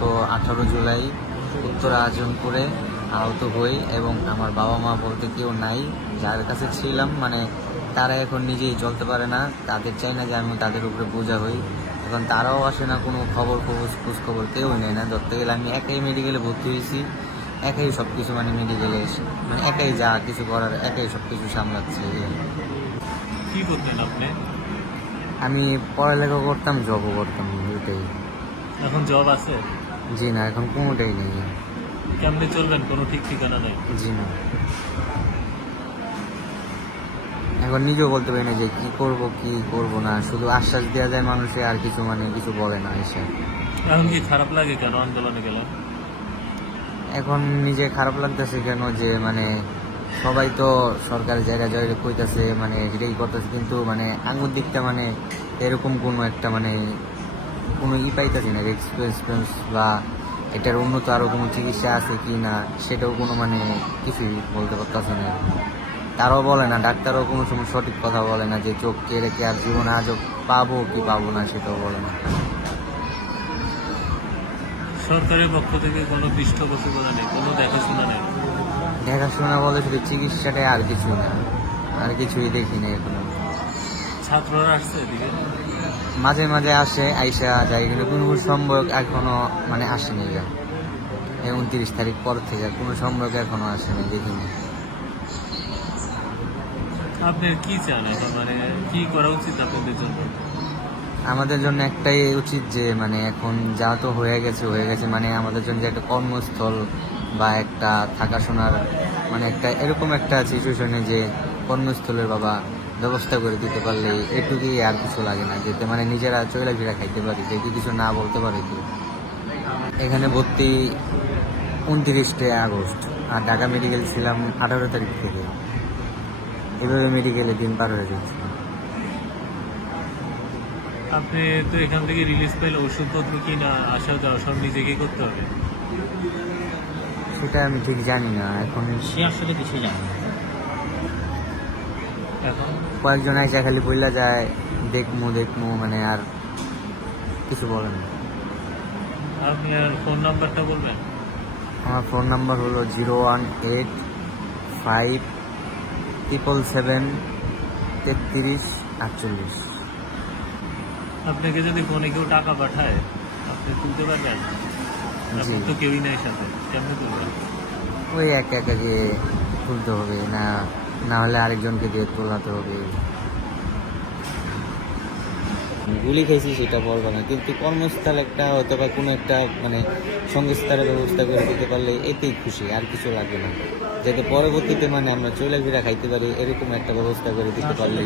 গত 18 জুলাই উত্তর আজিমপুরে আহত হই এবং আমার বাবা মা বলতে কেউ নাই, যার কাছে ছিলাম মানে তারা এখন নিজেই চলতে পারে না। তাদের চাই না যে আমি তাদের উপরে বোঝা হই। এখন তারাও আসে না, কোনো খোঁজ খবর কেউই নেয় না। ধরতে গেলে আমি একাই মেডিকেলে ভর্তি হয়েছি, একাই সব কিছু মানে মেডিকেলে মানে একাই যা কিছু করার একাই সব কিছু সামলাচ্ছি। কি করতেন আপনি? আমি পড়ালেখা করতাম, জবও করতাম, দুইটাই। এখন জব আছে? জি না, এখন কোনোটাই নেই। কেমনে চলবেন? কোনো ঠিক ঠিকানা নেই? জি না, এখন নিজেও বলতে পারি না যে কি করব না, শুধু আশ্বাস দেওয়া যায় মানুষে, আর কিছু মানে কিছু বলে না এসে। এখন কি খারাপ লাগে কেন আন্দোলনে গেলেন? এখন নিজে খারাপ লাগতেছে কেন যে মানে সবাই তো সরকারের জায়গায় জায়গায় কইতাছে মানে এটাই করতেছে, কিন্তু মানে আঙুর দিকটা মানে এরকম কোনো একটা মানে কোনো পাইতেছি না, এক্সপিরিয়েন্স বা এটার উন্নত আরও কোনো চিকিৎসা আছে কি না সেটাও কোনো মানে কিছুই বলতে পারতেছে না। তারাও বলে না, ডাক্তারও কোনো সময় সঠিক কথা বলে না যে চোখ রেখে আর জীবনে আজও পাবো কি পাবো না সেটাও বলে না। সরকারের পক্ষ থেকে কোনো পৃষ্ঠপোষকতা নেই, কোনো দেখাশোনা নেই? দেখাশোনা বলে শুধু চিকিৎসাটাই, আর কিছু না, আর কিছুই দেখি না এখনো। ছাত্ররা আসছে এদিকে? মাঝে মাঝে আসে, আইসা যায়, কিন্তু কোনো সম্পর্ক এখনো মানে আসেনি। এই 29 তারিখ পর থেকে কোনো সম্পর্ক এখনো আসেনি, দেখিনি। আপনার কি চান এখন, মানে কি করা উচিত আপনাদের জন্য? আমাদের জন্য একটাই উচিত যে মানে এখন যা তো হয়ে গেছে মানে আমাদের জন্য যে একটা কর্মস্থল বা একটা থাকাশোনার মানে একটা এরকম একটা সিচুয়েশনে যে কর্মস্থলের বাবা ব্যবস্থা করে দিতে পারলে এটুকুই, আর কিছু লাগে না, যেতে মানে নিজেরা চলাফেরা খাইতে পারি, যে কিছু না বলতে পারে কেউ। এখানে ভর্তি 29 আগস্ট, আর ঢাকা মেডিকেল ছিলাম 18 তারিখ থেকে। এভাবে মেডিকেলে দিন পার হয়ে যাচ্ছে। আপনি তো এখান থেকে রিলিজ পেলে ওষুধপত্র কিনা আসা যাওয়া সব নিজেকে করতে হবে? সেটা আমি ঠিক জানি না, এখন সে আসলে কিছু জানে না। এখন কয়েকজন আইসা খালি বললা যায় দেখমু মানে আর কিছু বলেন না। আপনি আর ফোন নাম্বারটা বলবেন? আমার ফোন নাম্বার হলো 01857773348। আপনাকে যদি ফোনে কেউ টাকা পাঠায় আপনি তুলতে পারবেন? জি, আপনার তো কেউই নাই সাথে, কেমনে তুলবেন? ওই একা একা গিয়ে তুলতে হবে, না না হলে আরেকজনকে দিয়ে তোলাতে হবে। গুলি খেয়েছি সেটা বলবো না, কিন্তু কর্মস্থল একটা হয়তো বা কোনো একটা মানে সংস্থার ব্যবস্থা করে দিতে পারলে এতেই খুশি, আর কিছু লাগবে না। যাতে পরবর্তীতে মানে আমরা চলে ফিরা খাইতে পারি, এরকম একটা ব্যবস্থা করে দিতে পারলে।